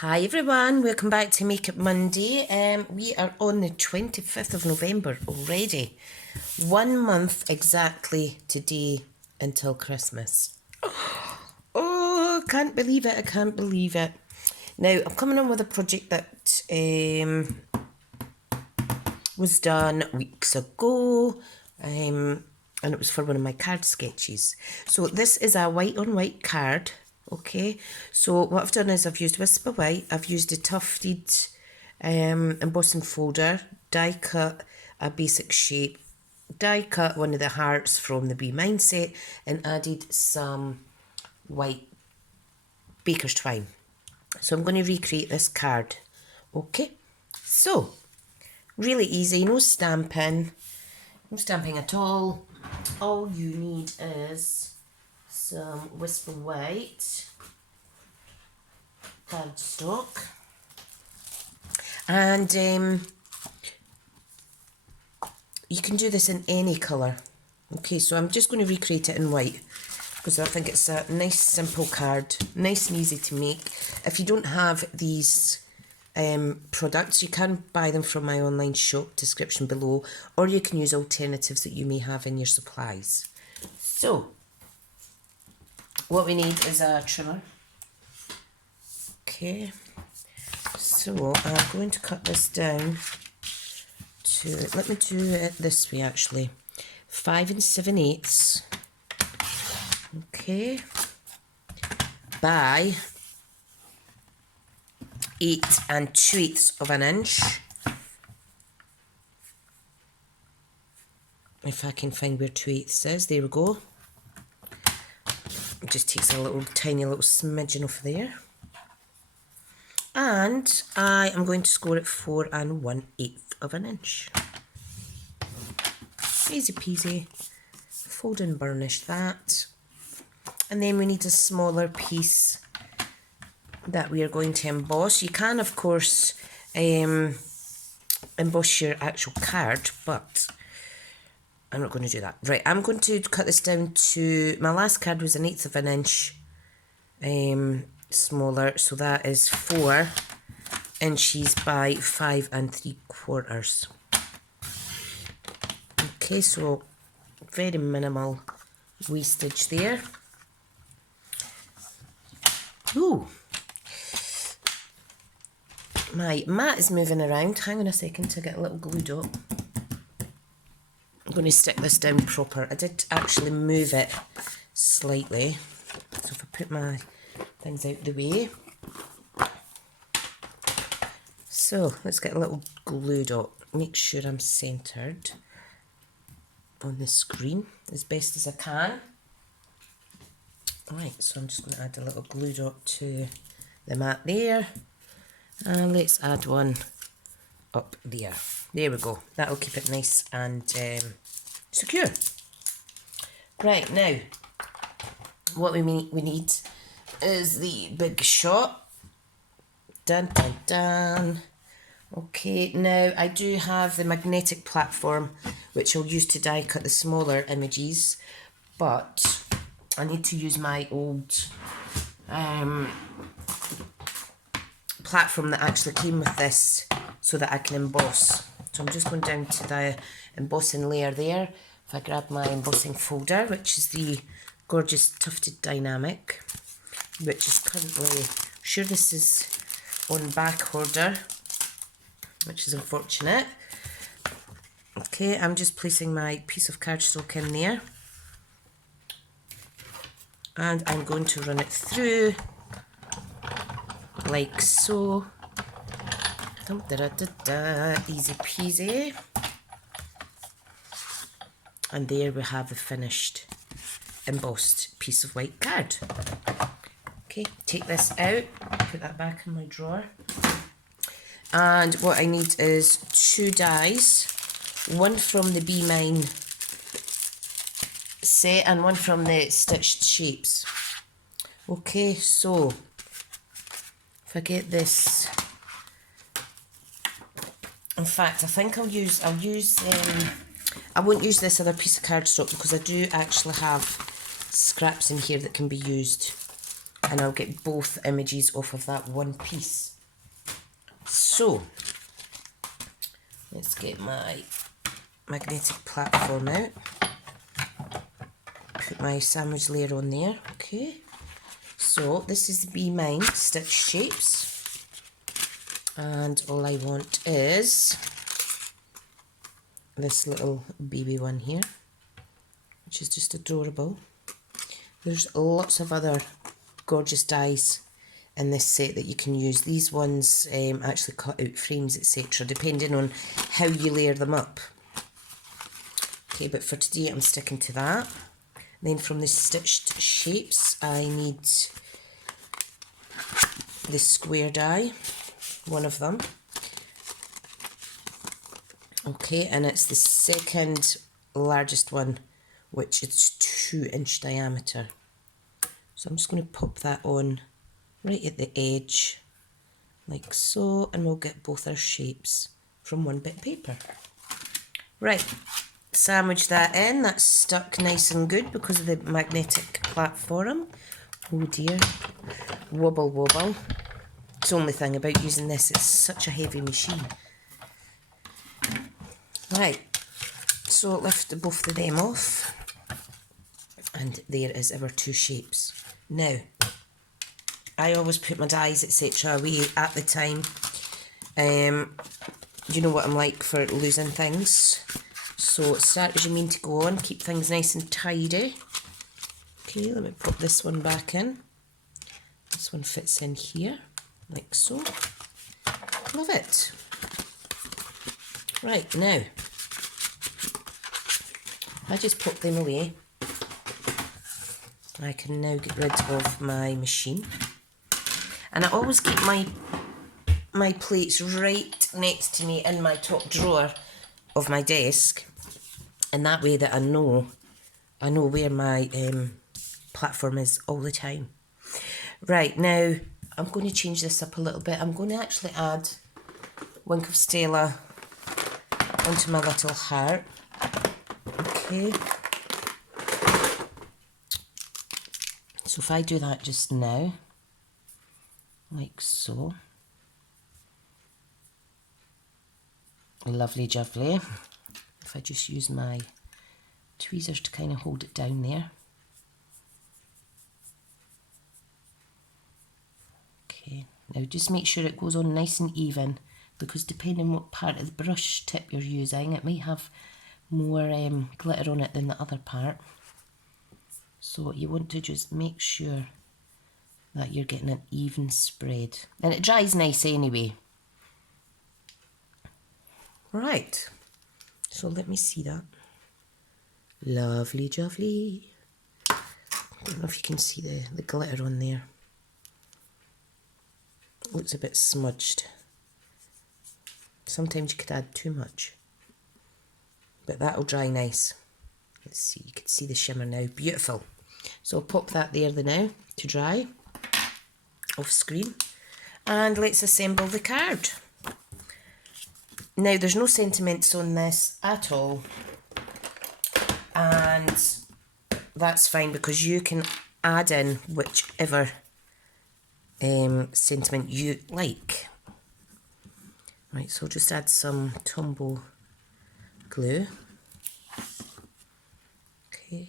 Hi everyone, welcome back to Make It Monday. We are on the 25th of November already. 1 month exactly today until Christmas. Oh, can't believe it, I can't believe it. Now, I'm coming on with a project that was done weeks ago. And it was for one of my card sketches. So this is a white on white card. Okay, so what I've done is I've used Whisper White, I've used a tufted embossing folder, die cut a basic shape, die cut one of the hearts from the Be Mindset, and added some white baker's twine. So I'm going to recreate this card. Okay, so really easy, no stamping at all. All you need is some Whisper White cardstock, and you can do this in any colour. Okay, so I'm just going to recreate it in white because I think it's a nice simple card, nice and easy to make. If you don't have these products, you can buy them from my online shop, description below, or you can use alternatives that you may have in your supplies. So what we need is a trimmer. Okay, so I'm going to cut this down to, let me do it this way actually, 5 7/8, okay, by 8 2/8 of an inch. If I can find where 2/8 is, there we go. It just takes a little tiny little smidgen off there. And I am going to score it 4 1/8 of an inch. Easy peasy. Fold and burnish that. And then we need a smaller piece that we are going to emboss. You can, of course, emboss your actual card, but I'm not going to do that. Right, I'm going to cut this down to, my last card was 1/8 of an inch smaller, so that is 4 inches by 5 3/4. Okay, so very minimal wastage there. Ooh, my mat is moving around. Hang on a second to get a little glue dot. I'm going to stick this down proper. I did actually move it slightly, so if I put my things out the way. So let's get a little glue dot. Make sure I'm centred on the screen as best as I can. Right, so I'm just going to add a little glue dot to the mat there, and let's add one up there. There we go. That'll keep it nice and secure. Right, now what we need is the big shot. Dun dun dun. Okay, now I do have the magnetic platform which I'll use to die cut the smaller images, but I need to use my old platform that actually came with this so that I can emboss. So I'm just going down to the embossing layer there. If I grab my embossing folder, which is the gorgeous tufted dynamic, which is currently, I'm sure this is on back order, which is unfortunate. Okay, I'm just placing my piece of cardstock in there, and I'm going to run it through like so. Easy peasy. And there we have the finished embossed piece of white card. Okay, take this out, put that back in my drawer. And what I need is 2 dies, one from the Be Mine set and one from the Stitched Shapes. Okay, so if I get this, in fact I think I won't use this other piece of cardstock because I do actually have scraps in here that can be used. and I'll get both images off of that one piece. So let's get my magnetic platform out, put my sandwich layer on there. Okay, so this is the Be Mine stitch shapes, and all I want is this little baby one here, which is just adorable. There's lots of other gorgeous dies in this set that you can use. These ones actually cut out frames, etc., depending on how you layer them up. Okay, but for today I'm sticking to that. Then from the stitched shapes, I need the square die, one of them. Okay, and it's the second largest one, which is 2-inch diameter. So I'm just going to pop that on right at the edge, like so, and we'll get both our shapes from one bit of paper. Right, sandwich that in. That's stuck nice and good because of the magnetic platform. Oh dear, wobble wobble. It's the only thing about using this, it's such a heavy machine. Right, so lift both of them off, and there is our two shapes. Now, I always put my dies, etc. away at the time. You know what I'm like for losing things. So start as you mean to go on, keep things nice and tidy. Okay, let me pop this one back in. This one fits in here, like so. Love it. Right, now, I just pop them away. I can now get rid of my machine. And I always keep my plates right next to me in my top drawer of my desk, and that way that I know where my platform is all the time. Right, now I'm going to change this up a little bit. I'm going to actually add Wink of Stella onto my little heart. Okay. So if I do that just now, like so. Lovely jubbly. If I just use my tweezers to kind of hold it down there. Okay, now just make sure it goes on nice and even, because depending on what part of the brush tip you're using, it might have more glitter on it than the other part. So you want to just make sure that you're getting an even spread. And it dries nice anyway. Right, so let me see that. Lovely jubbly. I don't know if you can see the glitter on there. Looks a bit smudged. Sometimes you could add too much. But that'll dry nice. Let's see, you can see the shimmer now. Beautiful. So I'll pop that there now to dry off screen. And let's assemble the card. Now there's no sentiments on this at all. And that's fine because you can add in whichever sentiment you like. Right, so I'll just add some Tombow glue. Okay,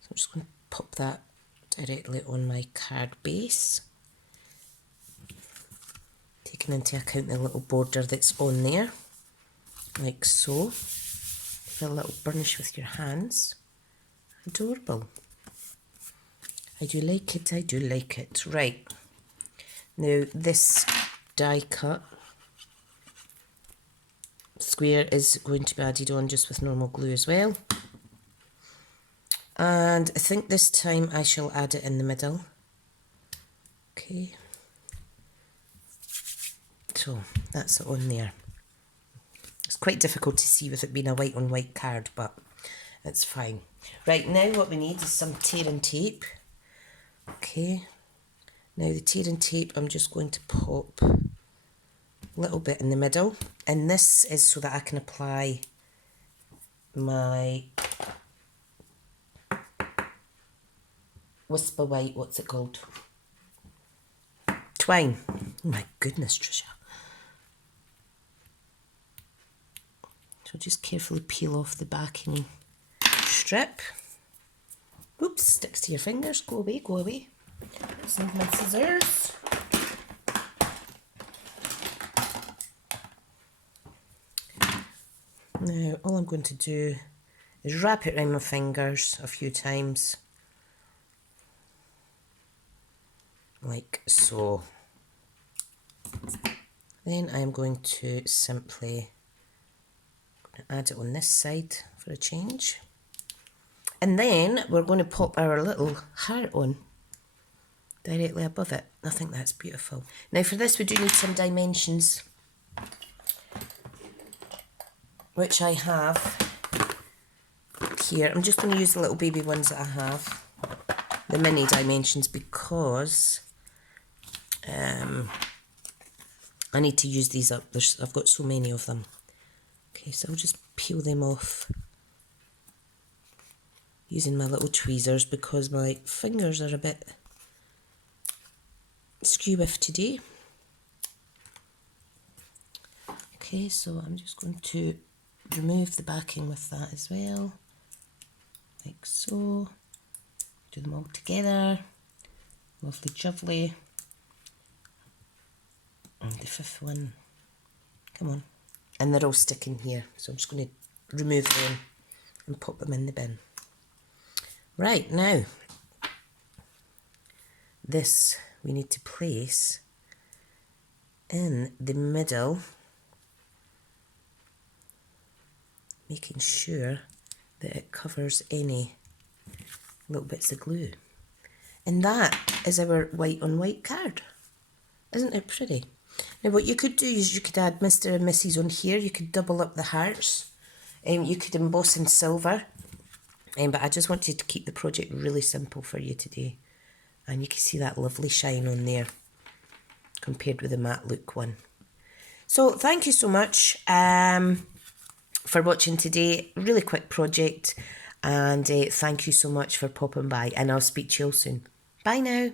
so I'm just going to pop that directly on my card base, taking into account the little border that's on there, like so. Give it a little burnish with your hands. Adorable. I do like it, I do like it. Right, now this die cut square is going to be added on just with normal glue as well. And I think this time I shall add it in the middle. Okay. So that's it on there. It's quite difficult to see with it being a white on white card, but it's fine. Right, now what we need is some tear and tape. Okay. Now the tear and tape, I'm just going to pop a little bit in the middle. And this is so that I can apply my Whisper White, what's it called? twine. Oh my goodness, Tricia. So just carefully peel off the backing strip. Oops, sticks to your fingers. Go away, go away. Let's need my scissors. Now, all I'm going to do is wrap it around my fingers a few times. Like so. Then I'm going to simply add it on this side for a change. And then we're going to pop our little heart on directly above it. I think that's beautiful. Now for this we do need some dimensions, which I have here. I'm just going to use the little baby ones that I have, the mini dimensions, because I need to use these up. I've got so many of them. Okay, so I'll just peel them off using my little tweezers because my fingers are a bit skew-whiff today. Okay, so I'm just going to remove the backing with that as well, like so. Do them all together. Lovely jubbly. And the fifth one, come on. And they're all sticking here, so I'm just going to remove them and pop them in the bin. Right, now, this we need to place in the middle, making sure that it covers any little bits of glue. And that is our white on white card. Isn't it pretty? Now what you could do is you could add Mr. and Mrs. on here. You could double up the hearts. You could emboss in silver. But I just wanted to keep the project really simple for you today. And you can see that lovely shine on there compared with the matte look one. So thank you so much for watching today. Really quick project. And thank you so much for popping by. And I'll speak to you all soon. Bye now.